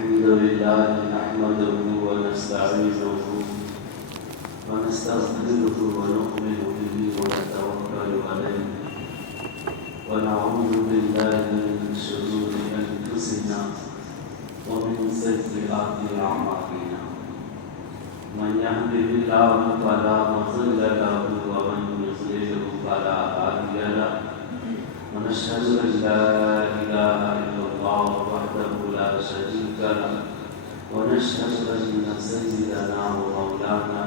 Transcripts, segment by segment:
الحمد لله نحمده ونستعينه ونستغفره ونؤمن به ونتوكل عليه ونعوذ بالله من شرور أنفسنا ومن سيئات أعمالنا من يهده الله فلا مضل له ومن يضلل فلا هادي له ونشهد أن لا إله إلا الله وحده لا شريك له ونشهد أن سيدنا ومولانا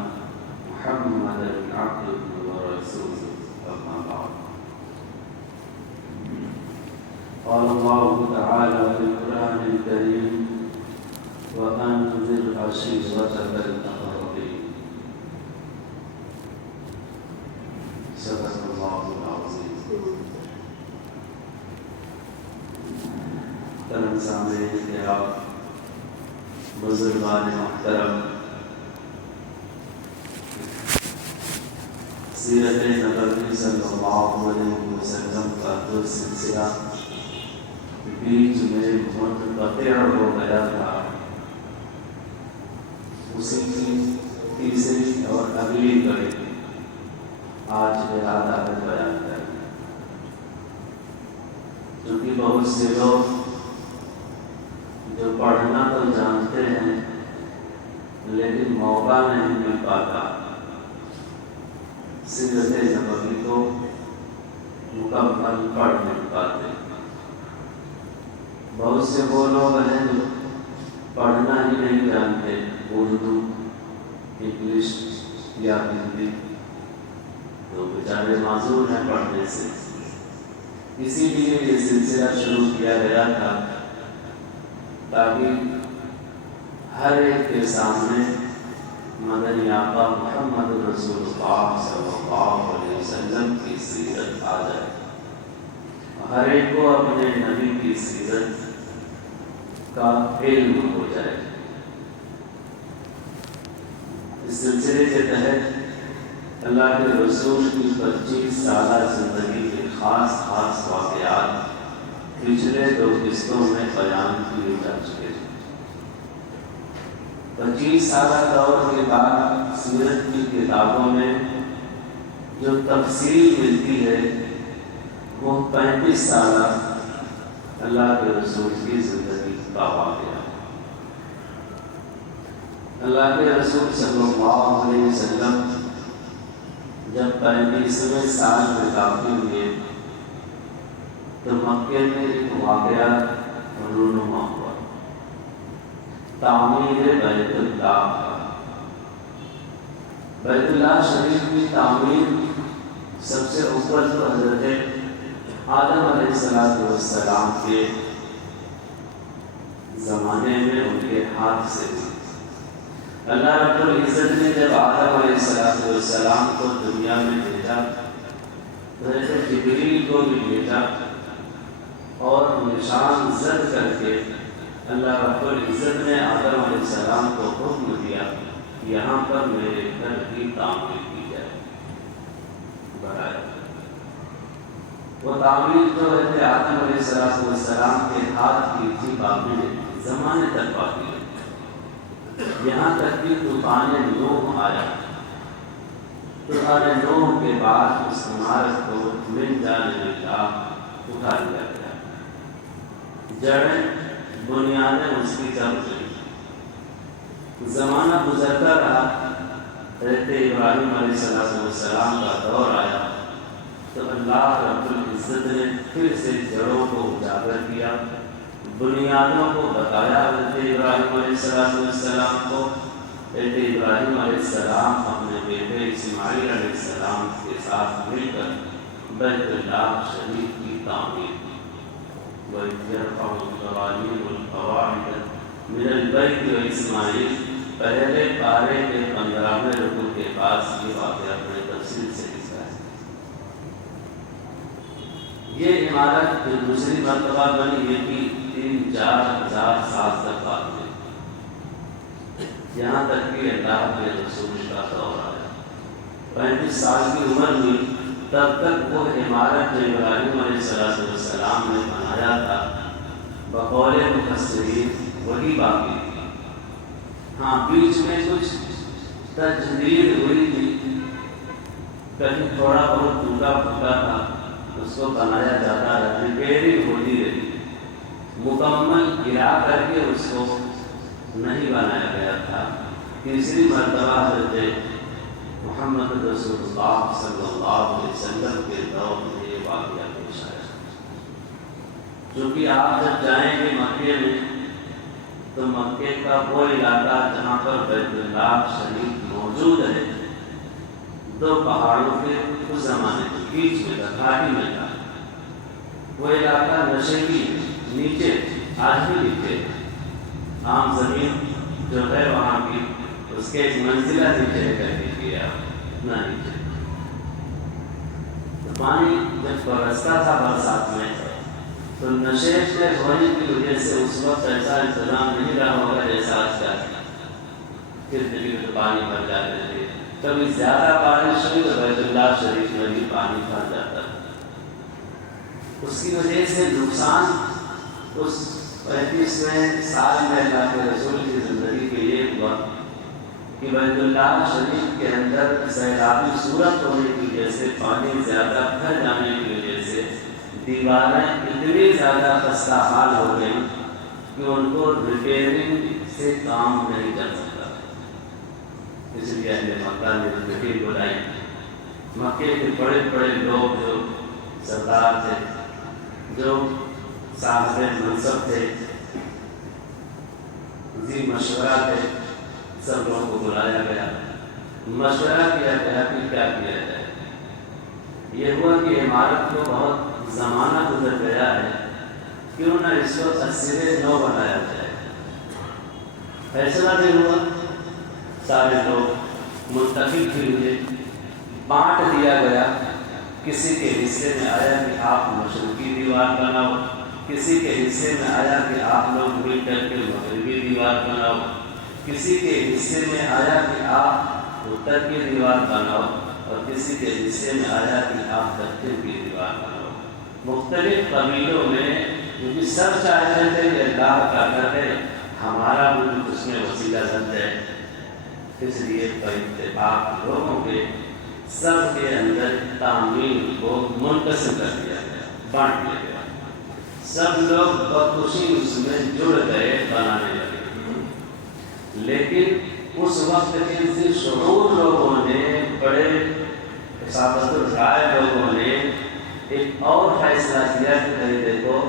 محمدا عبده ورسوله أما بعد قال الله تعالى في القرآن الكريم وأنذر عشيرتك الأقربين صدق الله العظيم محترم سامعین کرام بزرگان محترم سیرت نبوی صلی اللہ علیہ وسلم کا جو سلسلہ بیچ میں منقطع ہو گیا تھا اسی کی تیسری اور اگلی کڑی آج ارادہ ہے بیان کریں کیونکہ بہت سے لوگ جو پڑھنا تو جانتے ہیں لیکن موقع نہیں مل پاتا سیرت نبوی کو مکمل پڑھ نہیں پاتے. بہت سے وہ لوگ ہیں جو پڑھنا ہی نہیں جانتے اردو انگلش یا ہندی تو بیچارے معذور ہیں پڑھنے سے. اسی لیے یہ سلسلہ شروع کیا گیا تھا تاکہ ہر ایک کے سامنے مدنی آقا محمد رسول اللہ صلی اللہ علیہ وسلم کی سیرت آ جائے. ہر ایک کو اپنے نبی کی سیرت کا علم ہو جائے. اس سلسلے کے تحت اللہ کے رسول کی 25 سالہ زندگی کے خاص واقعات پچھلے 2 قسطوں میں بیان کیے جا چکے ہیں. 25 سالہ دور کے بعد سیرت کی کتابوں میں جو تفصیل ملتی ہے وہ 35 سالہ اللہ کے رسول کی زندگی کا واقعہ. اللہ کے رسول صلی اللہ علیہ وسلم جب 35ویں سال میں داخل ہوئے تو مکے میں ایک واقعہ رونما ہوا. تعمیر بیت اللہ. بیت اللہ شریف کی تعمیر سب سے اوپر تو حضرت آدم علیہ السلام کے زمانے میں ان کے ہاتھ سے ہوئی. اللہ رب العزت نے جب آدم علیہ السلام کو دنیا میں بھیجا تو جبریل کو بھی بھیجا اور نشان زد کر کے اللہ رب العزت نے آدم علیہ السلام کو حکم دیا یہاں پر میرے گھر کی تعمیر کی جائے. بڑھائے وہ تعمیر جو ہے آدم علیہ السلام کے ہاتھ کی تھی باقی زمانے تک باقی ہے. یہاں تک کہ طوفان نوح آیا. طوفان نوح کے بعد اس عمارت کو من جانب اللہ اٹھا لیا گیا. جڑیں بنیادیں اس کی چل گئی. زمانہ گزرتا رہا. حضرت ابراہیم علیہ السلام کا دور آیا تو اللہ رب العزت نے پھر سے جڑوں کو اجاگر کیا. بنیادوں کو بتایا حضرت ابراہیم علیہ السلام کو. حضرت ابراہیم علیہ السلام اپنے بیٹے اسماعیل علیہ السلام کے ساتھ مل کر بیت اللہ شریف کی تعمیر کی. وَإِذْ يَرْفَعُ إِبْرَاهِيمُ الْقَوَاعِدَ مِنَ الْبَيْتِ وَإِسْمَاعِيلُ پہلے پارے کے 15ویں رکوع کے پاس یہ واقعہ بڑے تفصیل سے لکھا ہے. یہ عمارت جو دوسری مرتبہ بنی یہ کی 3-4 ہزار سال تک باقی ہے. یہاں تک کہ اللہ کے رسول کا دور آیا. 35 سال کی عمر ہوئی تب تک وہ عمارت جو ابراہیم علیہ السلام نے بنایا تھا بقول مفسرین وہی باقی تھی۔ ہاں بیچ میں کچھ تجدید ہوئی تھی، کہیں تھوڑا بہت ٹوٹا پھوٹا تھا، اس کو بنایا جاتا رہا، ریپیئرنگ ہوتی رہی، مکمل گرا کر کے اس کو نہیں بنایا گیا تھا۔ تیسری مرتبہ حضرت محمد رسول اللہ صلی اللہ علیہ وسلم کے دور میں یہ واقعہ پیش آیا۔ چونکہ آپ جب جائیں گے مکے میں تو مکے کا وہ علاقہ جہاں پر بیت اللہ شریف موجود ہے، دو پہاڑوں کے اس زمانے کے بیچ میں تھا، گھاٹی میں تھا، وہ علاقہ نشیبی نیچے، آج بھی نیچے عام زمین جو ہے وہاں کی اس کے ایک منزلہ نیچے کر کے کیا نہ نیچے، تو پانی جب برستا تھا برسات میں تو نشیب میں ہونے کی وجہ سے اس وقت ایسا انتظام نہیں رہا ہوگا جیسا آج کا، پھر دلی میں پانی بھر جاتے تھے، کبھی زیادہ بارش ہوئی تو بیت اللہ شریف میں بھی پانی بھر جاتا تھا۔ اس کی وجہ سے نقصان اس 35ویں سال میں اللہ کے رسول کی زندگی کے لیے ہوا کہ بیت اللہ شریف کے اندر سیلابی صورت ہونے کی وجہ سے، پانی زیادہ بھر جانے کی وجہ سے دیواریں اتنی زیادہ خستہ حال ہو گئی کہ ان کو ریپیئرنگ سے کام نہیں چل سکتا، اس لیے اہل مکہ نے مٹی بلائی۔ مکے کے بڑے بڑے لوگ جو سردار تھے، جو صاحب منصب تھے، ذی مشورہ تھے، سب لوگوں کو بلایا گیا، مشورہ کیا گیا کہ کیا کیا جائے۔ یہ ہوا کہ عمارت کو بہت زمانہ گزر گیا ہے، کیوں نہ اس کو سرے نو بنایا جائے۔ فیصلہ نہیں ہوا، سارے لوگ متفق ہوئے، بانٹ دیا گیا، کسی کے حصے میں آیا کہ آپ مشرقی دیوار بناؤ، کسی کے حصے میں آیا کہ آپ لوگ مل کر کے مغربی دیوار بناؤ، کسی کے حصے میں آیا کہ آپ اتر کی دیوار بناؤ، اور کسی کے حصے میں آیا کہ آپ دکن کی دیوار بناؤ۔ مختلف قبیلوں میں کیونکہ سب چاہتے تھے کہ اللہ کا گھر ہے، ہمارا ملک اس میں وسیلہ بن جائے، اس لیے اتفاق لوگوں کے سب کے اندر تعمیر کو منقسم کر دیا گیا، بانٹ دیا گیا، سب لوگ بخوشی اس میں جڑ گئے، بنانے لگے۔ لیکن اس وقت کے شعور لوگوں نے، بڑے اصابت الرائے لوگوں نے ایک اور فیصلہ کیا کہ بھائی دیکھو،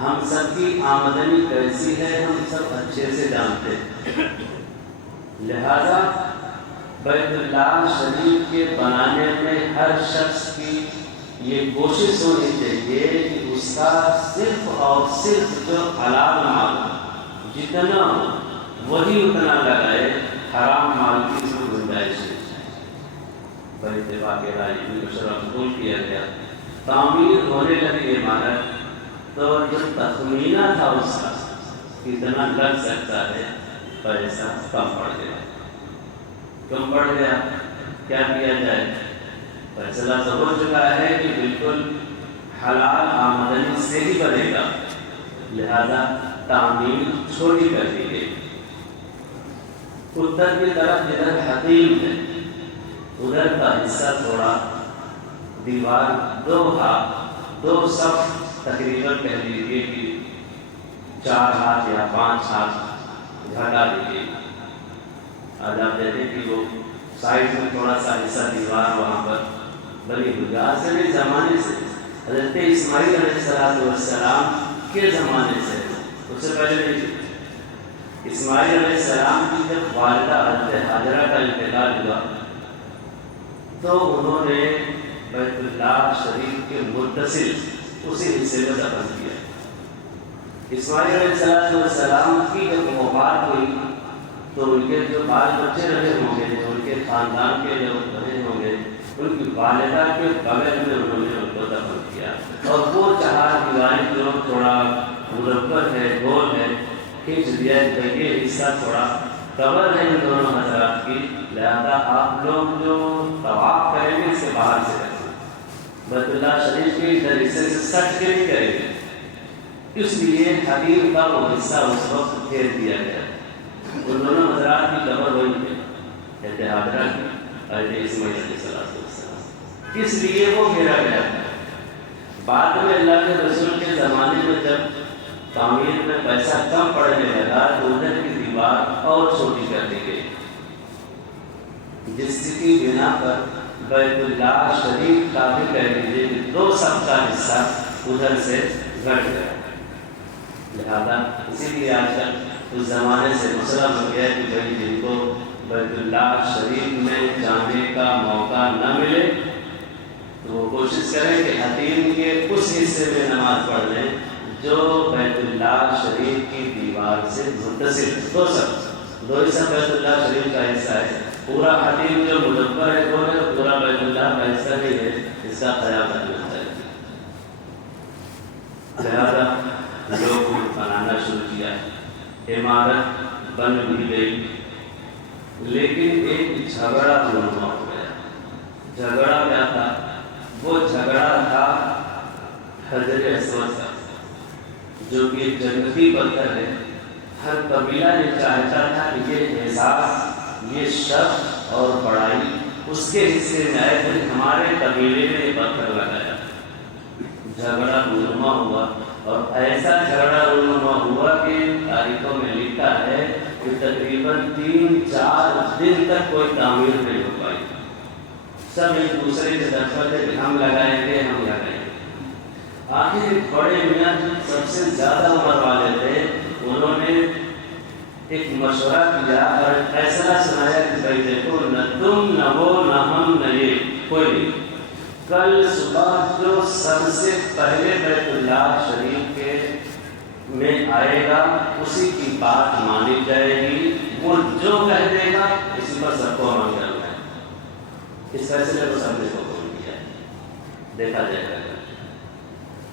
ہم سب کی آمدنی کیسی ہے ہم سب اچھے سے جانتے ہیں، لہذا بیت اللہ شریف کے بنانے میں ہر شخص کی یہ کوشش ہونی چاہیے کہ اس کا صرف اور صرف جو حلال مال جتنا وہی اتنا لگائے، حرام مال کی اس کو گنجائش نہیں۔ اتفاق رائے مشورہ قبول کیا گیا، تعمیر ہونے لگی عمارت، تو جو تخمینہ تھا اس کا کتنا لگ سکتا ہے پیسہ کم پڑ گیا، کم پڑ گیا، کیا کیا جائے؟ فیصلہ تو ہو چکا ہے کہ بالکل حلال آمدنی سے ہی بنے گا، لہذا تعمیر چھوٹی کر دی گئی۔ اتر کی طرف جدھر حتیم ہے ادھر کا حصہ تھوڑا دیوار دو صف تقریباً کہہ لیجیے کہ 4 ہاتھ یا 5 ہاتھ گھٹا دیجیے۔ آج آپ دیکھیں کہ وہ سائڈ میں تھوڑا سا حصہ دیوار وہاں پر بنی ہوئی، آج سے بھی زمانے سے، حضرت اسماعیل علیہ السلام کے زمانے سے، اس سے پہلے نہیں تھی۔ اسماعیل علیہ السلام کی جب والدہ حضرت حاجرہ کا انتقال ہوا تو انہوں نے بیت اللہ شریف کے متصل اسی حصے میں دفن کیا۔ اسماعیل علیہ السلام کی جب وفات ہوئی تو ان کے جو بال بچے رہے ہوں گے، جو ان کے خاندان کے جو رہے ہوں گے، ان کی والدہ کے بغل میں انہوں نے ان کو دفن کیا، اور وہ 4 دیواری جو تھوڑا مربع ہے، گول ہے، کھینچ دیا کہ یہ حصہ تھوڑا قبر ہے ان دونوں حضرات کی، لہذا آپ لوگ جو طواف کریں گے اس کے باہر سے کریں گے، بیت اللہ شریف کے ادھر حصے سے سٹ کے نہیں کریں گے، اس لیے حتیم کا وہ حصہ اس وقت پھیر دیا گیا۔ ان دونوں حضرات کی قبر وہیں پہ کہتے حاضرہ کی حضرت اسماعیل علیہ السلام، اس لیے وہ گھیرا گیا تھا۔ بعد میں اللہ کے رسول کے زمانے میں جب تعمیر میں پیسہ کم پڑنے لگا تو ادھر کی دیوار اور چھوٹی کر دی گئی، جس کی بنا پر بیت اللہ شریف کا بھی کہہ لیجیے کہ 2 سب کا حصہ ادھر سے گھٹ گیا۔ لہذا اسی لیے آج کل اس زمانے سے مسئلہ بن گیا کہ بھائی جن کو بیت اللہ شریف میں جانے کا موقع نہ ملے تو وہ کوشش کریں کہ حتیم کے اس حصے میں نماز پڑھ لیں جو بیت اللہ شریف کی دیوار سے متصل۔ 2 حصہ بیت اللہ شریف کا حصہ ہے، پورا حتیم جو مدبر ہے وہ پورا بیت اللہ کا حصہ نہیں ہے، اس کا خیال رکھنا چاہیے۔ لہذا لوگ بنانا شروع کیا، عمارت بن بھی گئی، لیکن ایک جھگڑا رونما ہو گیا۔ جھگڑا کیا تھا؟ وہ جھگڑا تھا حجر اسود کا، جو کہ ایک جنتی پتھر ہے۔ ہر قبیلہ یہ چاہتا تھا کہ یہ احساس، یہ شرف اور بڑائی اس کے حصے میں آئے، پھر ہمارے قبیلے میں یہ پتھر لگایا۔ جھگڑا رونما ہوا، اور ایسا جھگڑا رونما ہوا کہ تاریخوں میں لکھا ہے کہ تقریباً 3-4 دن تک کوئی تعمیر نہیں ہو پائی۔ سب ایک دوسرے کے طرف تھے کہ ہم لگائیں گے، ہم لگائیں گے۔ آخر ایک بڑے میاں جو سب سے زیادہ عمر والے تھے، انہوں نے ایک مشورہ کیا اور فیصلہ سنایا کہ بھائی دیکھو، نہ تم نہ وہ نہ ہم نہ یہ کوئی نہیں، کل صبح جو سب سے پہلے بیت اللہ شریف کے میں آئے گا اسی کی بات مانی جائے گی، وہ جو کہہ دے گا اسی پر سب کو عمل کرنا ہے۔ اس فیصلے کو سب نے قبول کیا، دیکھا جائے گا۔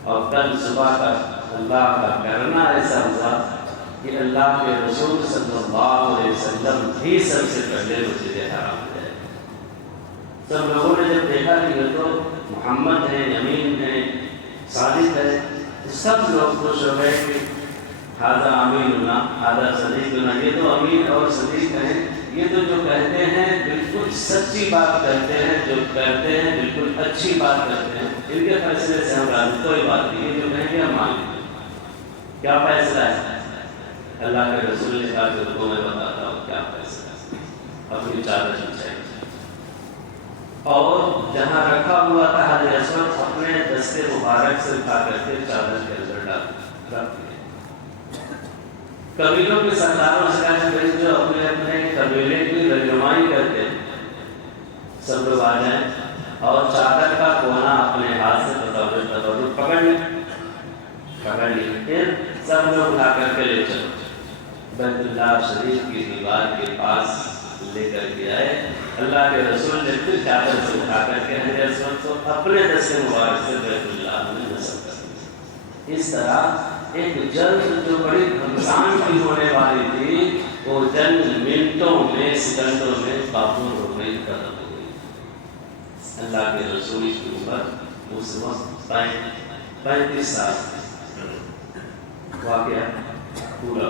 اور کل صبح کا اللہ کا کرنا ایسا ہوا کہ اللہ کے رسول صلی اللہ علیہ وسلم بھی سب سے پہلے مسجد حرام گئے۔ سب لوگوں نے جب دیکھا کہ یہ تو محمد ہیں، امین ہیں، صادق ہے، تو سب لوگ خوش ہو گئے کہ ہذا امیننا ہذا صدیقنا، یہ تو امین اور صدیق ہیں، یہ تو جو کہتے ہیں بالکل سچی بات کرتے ہیں، جو کرتے ہیں بالکل اچھی بات کرتے ہیں، ان کے فیصلے سے ہم راضی، کوئی بات نہیں ہے، جو کہیں گے ہم مان لیں گے۔ کیا فیصلہ ہے؟ اللہ کے رسول نے کہا کہ کو میں بتاتا ہوں کیا فیصلہ ہے، اپنی چادر بچھائی اور جہاں رکھا ہوا تھا حجر اسود اپنے دستے مبارک سے اٹھا کر کے چادر کے اندر ڈال رکھ دیا۔ قبیلوں کے سرداروں سے کہا جو اپنے اپنے قبیلے کی رہنمائی کرتے ہیں سب لوگ آ جائیں اور چادر کا کونا اپنے ہاتھ سے پکڑ لی، پھر سب لوگ اٹھا کر کے لے چلو، بیت اللہ شریف کی دیوار کے پاس لے کر کے آئے۔ اللہ کے رسول نے پھر چادر سے اٹھا کر کے حجر اسود کو اپنے دستے مبارک سے بیت اللہ میں نصب کر دیا۔ اس طرح ایک جنگ جو بڑی گھمسان کی ہونے والی تھی، وہ جنگ منٹوں میں، سیکنڈوں میں معمول ہو گئی، ختم ہو گئی۔ اللہ کے رسول کی عمر اس وقت 35 سال واقعہ پورا۔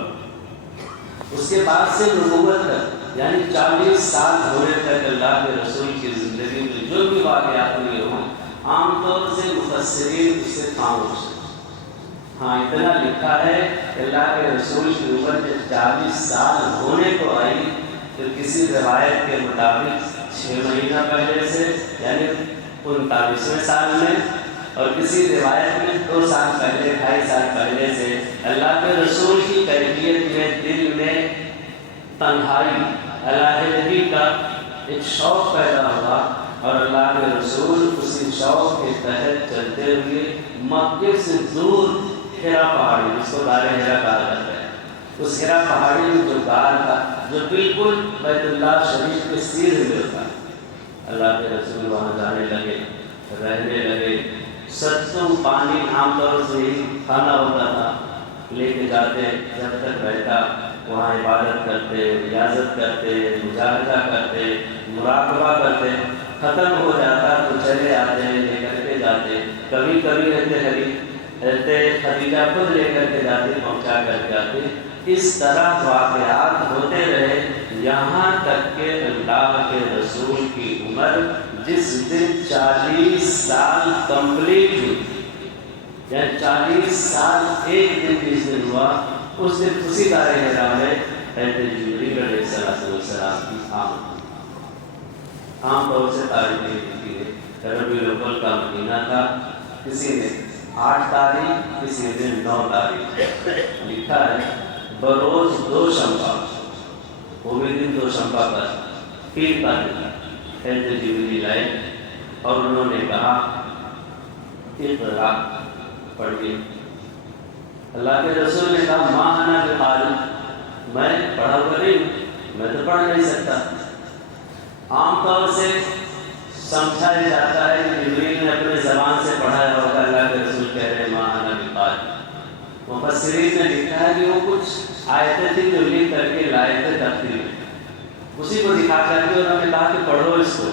اس کے بعد سے نبوت تک یعنی 40 سال ہونے تک اللہ کے رسول کی زندگی میں جو بھی واقعات ہوئے ہوں، عام طور سے مفسرین اس سے خاموش ہیں۔ ہاں اتنا لکھا ہے کہ اللہ کے رسول کی عمر جب 40 سال ہونے کو آئی تو کسی روایت کے مطابق 6 مہینہ پہلے سے یعنی 39ویں سال میں، اور کسی روایت میں 2 سال پہلے، 2.5 سال پہلے سے اللہ کے رسول کی کیفیت میں دل میں تنہائی، علیحدگی کا ایک شوق پیدا ہوا، اور اللہ کے رسول اسی شوق کے تحت چلتے ہوئے مکے سے دور ہیرا پہاڑی، جس کو غار ہیرا کہا جاتا ہے، اس ہیرا پہاڑی میں جو غار تھا جو بالکل بیت اللہ شریف کے سیر میں تھا، اللہ کے رسول وہاں جانے لگے، رہنے لگے۔ ستوں پانی عام طور سے ہی کھانا ہوتا تھا، لے کے جاتے، جب تک رہتا وہاں عبادت کرتے، ریاضت کرتے، مجاہدہ کرتے، مراقبہ کرتے، ختم ہو جاتا تو چلے آتے، لے کر کے جاتے۔ کبھی کبھی رہتے حری حضرت خدیجہ خود لے کر کے جاتی، پہنچا کر کے آتی۔ اس طرح واقعات ہوتے رہے یہاں تک کہ اللہ کے رسول کی عمر جس دن 40 سال کمپلیٹ ہوئی، یعنی 40 سال ایک دن جس دن ہوا، اس دن اسی دار حرا میں حضرت جبریل علیہ السلام کی آمد۔ عام طور سے تاریخ نہیں لکھی ہے، ربیع الاول کا مہینہ تھا، کسی نے 8 تاریخ، کسی نے 9 تاریخ لکھا ہے۔ بروز دوشنبہ، وہ بھی دن دوشنبہ پر، پیر کا دن، حضرت جبریل آئے اور انہوں نے کہا اقرا، پڑھیے۔ اللہ کے رسول نے کہا ما انا بقاری، میں پڑھا ہوا نہیں ہوں، میں تو پڑھ نہیں سکتا۔ عام طور سے سمجھا جاتا ہے کہ جبریل نے اپنے زبان سے پڑھایا ہوگا، اللہ کے رسول کہہ رہے ہیں ما انا بقاری۔ مفسرین نے لکھا ہے کہ وہ کچھ آیتیں تھیں جو لکھ کر کے لائے تھے تفسیر میں، اسی کو دکھا کر کے انہوں نے کہا کہ پڑھو اس کو۔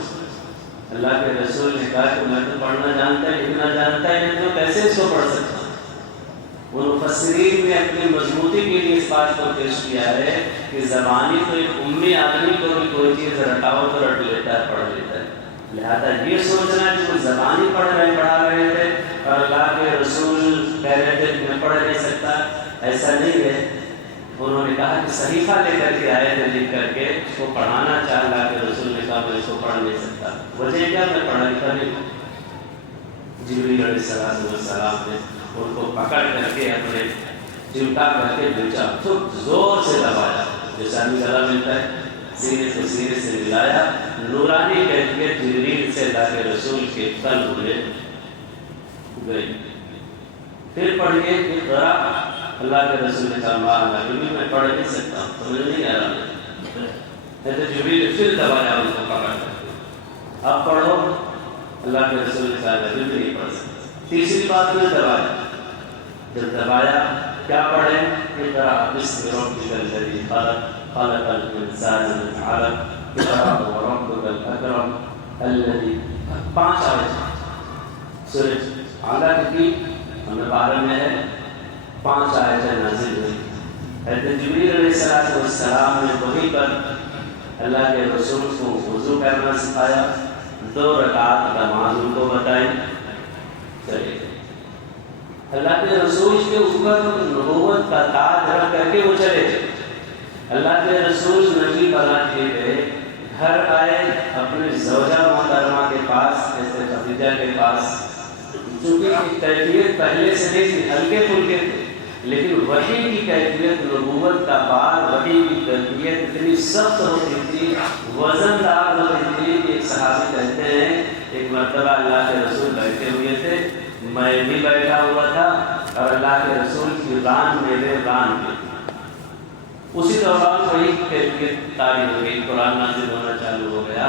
اللہ کے رسول نے کہا کہ میں تو پڑھنا جانتا ہے، لکھنا جانتا ہے، تو کیسے اس کو پڑھ سکتا ہوں؟ وہ مفسرین نے اپنی مضبوطی کے لیے اس بات کو پیش کیا ہے کہ زبانی تو ایک امی آدمی کو بھی کوئی چیز رٹاؤ تو رٹ لیتا ہے، پڑھ لیتا ہے، لہذا یہ سوچنا کہ وہ زبانی پڑھا رہے تھے اور اللہ کے رسول کہہ رہے تھے کہ میں پڑھ نہیں سکتا، ایسا نہیں ہے۔ انہوں نے کہا کہ صحیفہ لے کر کے آئے تھے، لکھ کر کے اس کو پڑھانا چاہ، اللہ کے رسول نے کہا میں اس کو پڑھ نہیں سکتا، وجہ کیا؟ میں پڑھا لکھا نہیں ہوں۔ جبریل علیہ السلام نے ان کو پکڑ کر کے اپنے چمٹا کر کے بیچا، خوب زور سے دبایا، جیسا بھی گلا ملتا ہے، سینے کو سینے سے ملایا، نورانی کیفیت جبریل سے اللہ کے رسول کے قلب میں گئی۔ پھر پڑھیے اقرا، اللہ کے رسول نے کہا ما انا بقاری، میں پڑھ نہیں سکتا ہوں، سمجھ نہیں آ رہا ہے۔ تو جبریل نے پھر دبایا ان کو پکڑ کر کے، اب پڑھو۔ اللہ کے رسول نے کہا میں بھی نہیں پڑھ سکتا۔ تیسری بات میں دبایا، جب دبایا کیا پڑھیں؟ اقرا بسم ربک الذی خلق، خلق الانسان من علق، اقرا وربک الاکرم الذی، 5 آیتیں سورہ علق کی ہمیں 12 میں ہے، 5 آیتیں نازل ہوئی۔ حضرت جبریل علیہ السلام نے وہیں پر اللہ کے رسول کو وضو کرنا سکھایا، 2 رکعت نماز ان کو بتائی، چلے گئے۔ اللہ کے رسول کے اوپر نبوت کا تاج رکھ کر کے وہ چلے گئے۔ اللہ کے رسول نبی بنا کیے گئے، گھر آئے اپنے زوجہ محترمہ کے پاس، جیسے خدیجہ کے پاس، چونکہ کیفیت پہلے سے نہیں تھی، ہلکے پھلکے تھے، لیکن وحی کی کیفیت، نبوت کا بار، وحی کی کیفیت اتنی سخت ہوتی تھی، وزن دار ہوتی تھی کہ ایک صحابی کہتے ہیں ایک مرتبہ اللہ کے رسول بیٹھے ہوئے تھے، میں بھی بیٹھا ہوا تھا اور اللہ کے رسول کی ران میرے ران پہ تھی۔ اسی دوران وہی کیفیت طاری ہو گئی، قرآن نازل ہونا چالو ہو گیا،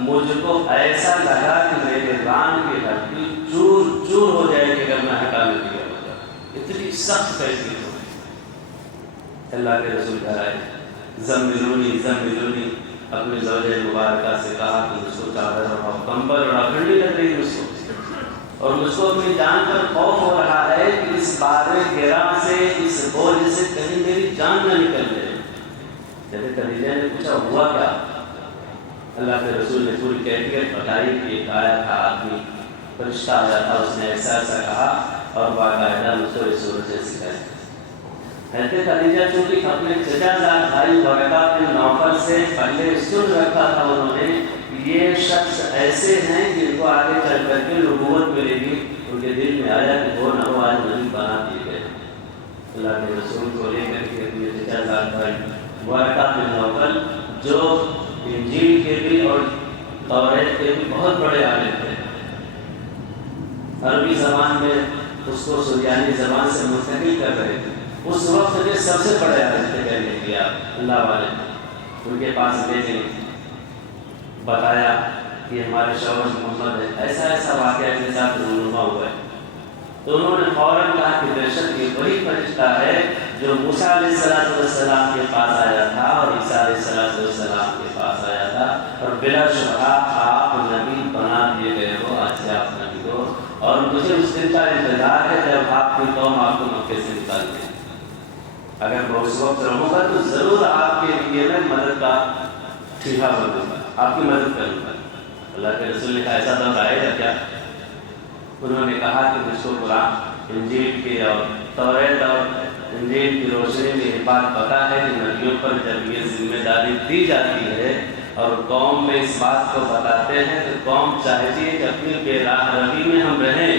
مجھ کو ایسا لگا کہ میرے ران کی ہڈی چور چور ہو جائے گی اگر میں ہٹا نہیں دیا ہوگا، اتنی سخت کیفیت ہو گئی۔ اللہ کے رسول گھر آئے، زملونی زملونی، اپنے زوجہ مبارکہ سے کہا کہ مجھ کو چادر اور کمبل اور ٹھنڈی لگ رہی مجھ کو، اور مجھ کو اپنی جان پر خوف ہو رہا ہے کہ اس بار گراں سے، اس بوجھ سے کہیں میری جان نہ نکل جائے۔ جب خدیجہ نے پوچھا ہوا کیا، اللہ کے رسول نے پوری کیفیت بتائی کہ ایک آیا تھا آدمی، فرشتہ آیا تھا، اس نے ایسا ایسا کہا اور باقاعدہ مجھ کو اس صورت سے سکھایا۔ حضرت خدیجہ چونکہ اپنے چچا زاد بھائی ورقہ بن نوفل سے پہلے سن رکھا تھا انہوں نے، یہ شخص ایسے ہیں جن کو آگے چل کر کے نبوت ملے گی، ان کے دل میں آیا کہ وہ نبو آج نبی بنا دیے گئے۔ اللہ کے رسول کو لے کر کے اپنے چچا زاد بھائی ورقہ بن نوفل، جو انجیل کے بھی اور توریت کے بھی بہت بڑے عالم تھے، عربی زبان میں اس کو سریانی زبان سے منتقل کر رہے تھے، اس وقت کے سب سے بڑے عالم تھے، کہنے کیا اللہ والے، ان کے پاس لے گئے، بتایا کہ ہمارے شوہر محمد ہے، ایسا ایسا واقعہ کے ساتھ رونما ہوا ہے۔ تو انہوں نے فوراً کہا کہ بے شک یہ وہی فرشتہ ہے جو موسیٰ علیہ السلام کے پاس آیا تھا اور عیسیٰ علیہ السلام کے پاس آیا تھا، اور بلا شبہ آپ نبی بنا دیے گئے ہو، آج سے آپ نبی ہو، اور مجھے اس دن کا انتظار ہے جب آپ کی قوم آپ کو مکے سے نکال دے، اگر میں اس وقت رہوں گا تو ضرور آپ کے لیے میں مدد کا ٹھیکا بنوں گا، آپ کی مدد کروں گا۔ اللہ کے رسول نے کہا ایسا دور آئے گا کیا؟ انہوں نے کہا کہ مجھ کو قرآن، انجیل کی اور توریت اور انجیل کی روشنی میں یہ بات پتہ ہے کہ نبیوں پر جب یہ ذمہ داری دی جاتی ہے اور قوم میں اس بات کو بتاتے ہیں تو قوم چاہتی ہے کہ اپنی بے راہ روی میں ہم رہیں،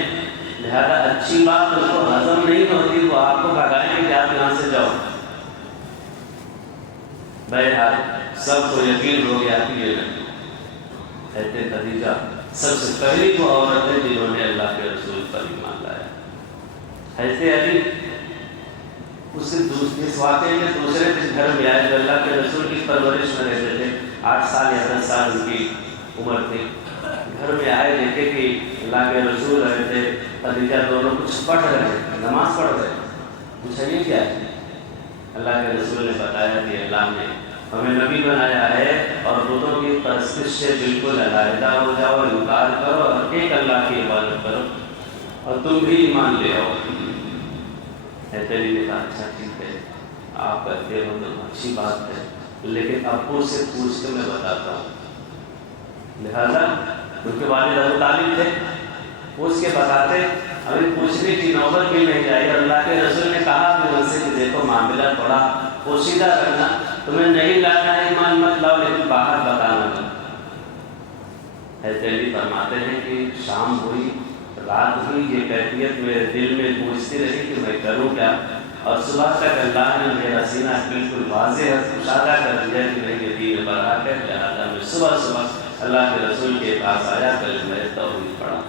لہذا اچھی بات ان کو ہضم نہیں ہوتی، وہ آپ کو بھگائیں گے کہ آپ یہاں سے جاؤ۔ بہرحال سب کو یقین ہو گیا کہ یہ نبی حضرت خدیجہ سب سے پہلی وہ عورت ہے جنہوں نے اللہ کے رسول پر ایمان لایا۔ حضرت علی اس واقعے میں دوسرے دن گھر میں آئے، جو اللہ کے رسول کی پرورش میں رہتے تھے، 8 سال یا 10 سال ان کی عمر تھی، گھر میں آئے دیکھے کہ اللہ کے رسول حضرت خدیجہ دونوں کچھ پڑھ رہے ہیں، نماز پڑھ رہے ہیں۔ پوچھا یہ کیا ہے؟ اللہ کے رسول نے بتایا کہ اللہ نے ہمیں نبی بنایا ہے اور بتوں کی پرستش سے بالکل علیحدہ ہو جاؤ، انکار کرو اور ایک اللہ کی عبادت کرو اور تم بھی ایمان لے آؤ۔ حضرت علی نے کہا اچھا ٹھیک ہے، آپ کرتے ہو تو اچھی بات ہے، لیکن ابو سے پوچھ کے میں بتاتا ہوں۔ لہذا ان کے والد ابو طالب تھے، پوچھ کے بتاتے، ابھی پوچھنے کی نوبت بھی نہیں آئی۔ اللہ کے رسول نے کہا کہ ان سے کہ دیکھو معاملہ تھوڑا پوشیدہ رکھنا، تمہیں نہیں لانا ہے ایمان مت لاؤ، لیکن باہر بتانا مت۔ حضرت علی فرماتے ہیں کہ شام ہوئی، رات ہوئی، یہ کیفیت میرے دل میں گونجتی رہی کہ میں کروں کیا، اور صبح تک اللہ نے میرا سینہ بالکل واضح اور کشادہ کر دیا کہ میں یہ دین برحق ہے، لہٰذا میں صبح صبح اللہ کے رسول کے پاس آیا، کلمہ توحید پڑھا،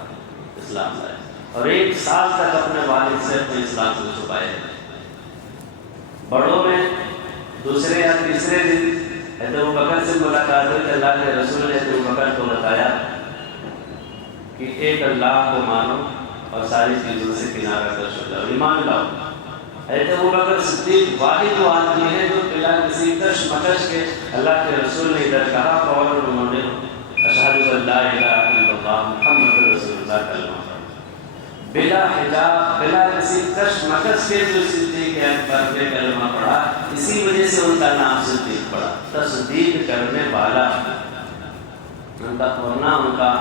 اسلام لایا، اور 1 سال تک اپنے والد سے اپنے اسلام کو چھپائے۔ بڑوں میں دوسرے یا تیسرے دن حضرت ابوبکر سے ملاقات ہوئی، اللہ کے رسول نے حضرت ابوبکر کو بتایا کہ ایک اللہ کو مانو اور ساری چیزوں سے کنارہ کش ہو جاؤ، ایمان لاؤ۔ حضرت ابوبکر صدیق واحد وہ آدمی ہے جو بلا کسی کشمکش کے اللہ کے رسول نے ادھر کہا، فوراً انہوں نے اشہد ان لا الہ الا اللہ محمد رسول اللہ کلمہ بلا حجاب، بلا کسی کشمکش کے جو صدیق اکبر نے کلمہ پڑھا، اسی وجہ سے ان کا نام صدیق پڑا، تصدیق کرنے والا۔ ان کا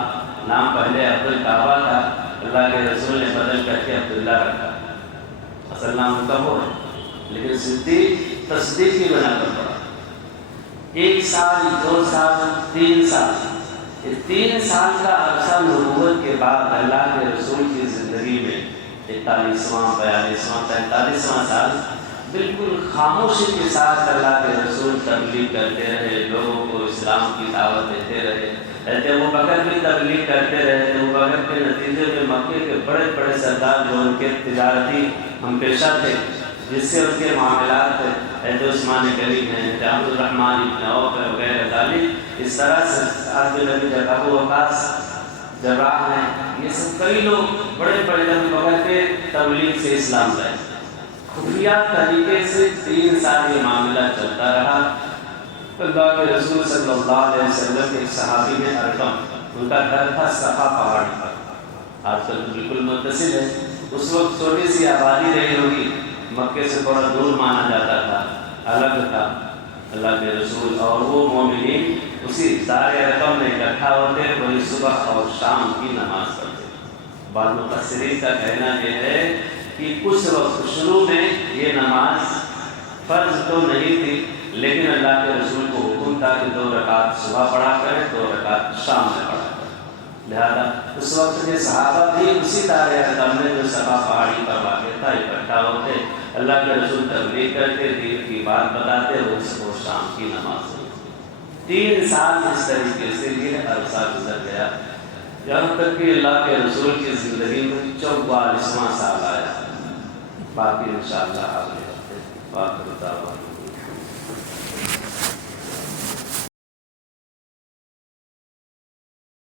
نام پہلے عبد الکعبہ تھا، اللہ کے رسول نے بدل کر کے عبداللہ رکھا، اصل نام ان کا وہ ہے، لیکن صدیق تصدیق کی بنا پر پڑا۔ 1 سال، 2 سال، 3 سال، یہ 3 سال کا عرصہ نبوت کے بعد اللہ کے رسول کی زندگی میں 41واں، 42واں، 43واں سال بالکل خاموشی کے ساتھ اللہ کے رسول تبلیغ کرتے رہے، لوگوں کو اسلام کی دعوت دیتے رہے۔ حضرت ابوبکر بھی تبلیغ کرتے رہے۔ ابوبکر کے نتیجے میں مکے کے بڑے بڑے سردار جو ان کے تجارتی ہم پیشہ تھے، جس سے ان کے معاملات تھے، حضرت عثمان غنی ہیں، حضرت عبد الرحمن بن عوف وغیرہ ذالک، اس طرح سے سعد بن ابی ابو وقاص جراح ہیں، یہ سب کئی لوگ بڑے بڑے ابوبکر کے تبلیغ سے اسلام لائے۔ خفیہ طریقے سے 3 سال یہ معاملہ چلتا رہا۔ اللہ کے رسول صلی اللہ علیہ وسلم کے ایک صحابی میں ارقم، ان کا گھر تھا صفا پہاڑی پر، آج کل بالکل متصل ہے، اس وقت چھوٹی سی آبادی رہی ہوگی، مکے سے تھوڑا دور مانا جاتا تھا، الگ تھا۔ اللہ کے رسول اور وہ مومنین اسی دار ارقم میں اکٹھا ہوتے، وہی صبح اور شام کی نماز پڑھتے۔ بعض مفسرین کا کہنا یہ ہے کہ اس وقت شروع میں یہ نماز فرض تو نہیں تھی، لیکن اللہ کے رسول کو حکم تھا کہ 2 رکعت صبح پڑھا کریں، 2 رکعت شام میں پڑھا کریں۔ لہذا اس وقت کے صحابہ بھی اسی دار ارقم میں جو صفا پہاڑی پر واقع تھا اکٹھا ہوتے، اللہ کے رسول تبلیغ کرتے، دین کی بات بتاتے، وہ شام کی نماز ہوتی۔ 3 سال اس طریقے سے یہ عرصہ گزر گیا، یہاں تک کہ اللہ کے رسول کی زندگی میں 44واں سال آیا۔ باقی انشاءاللہ آگے آتے۔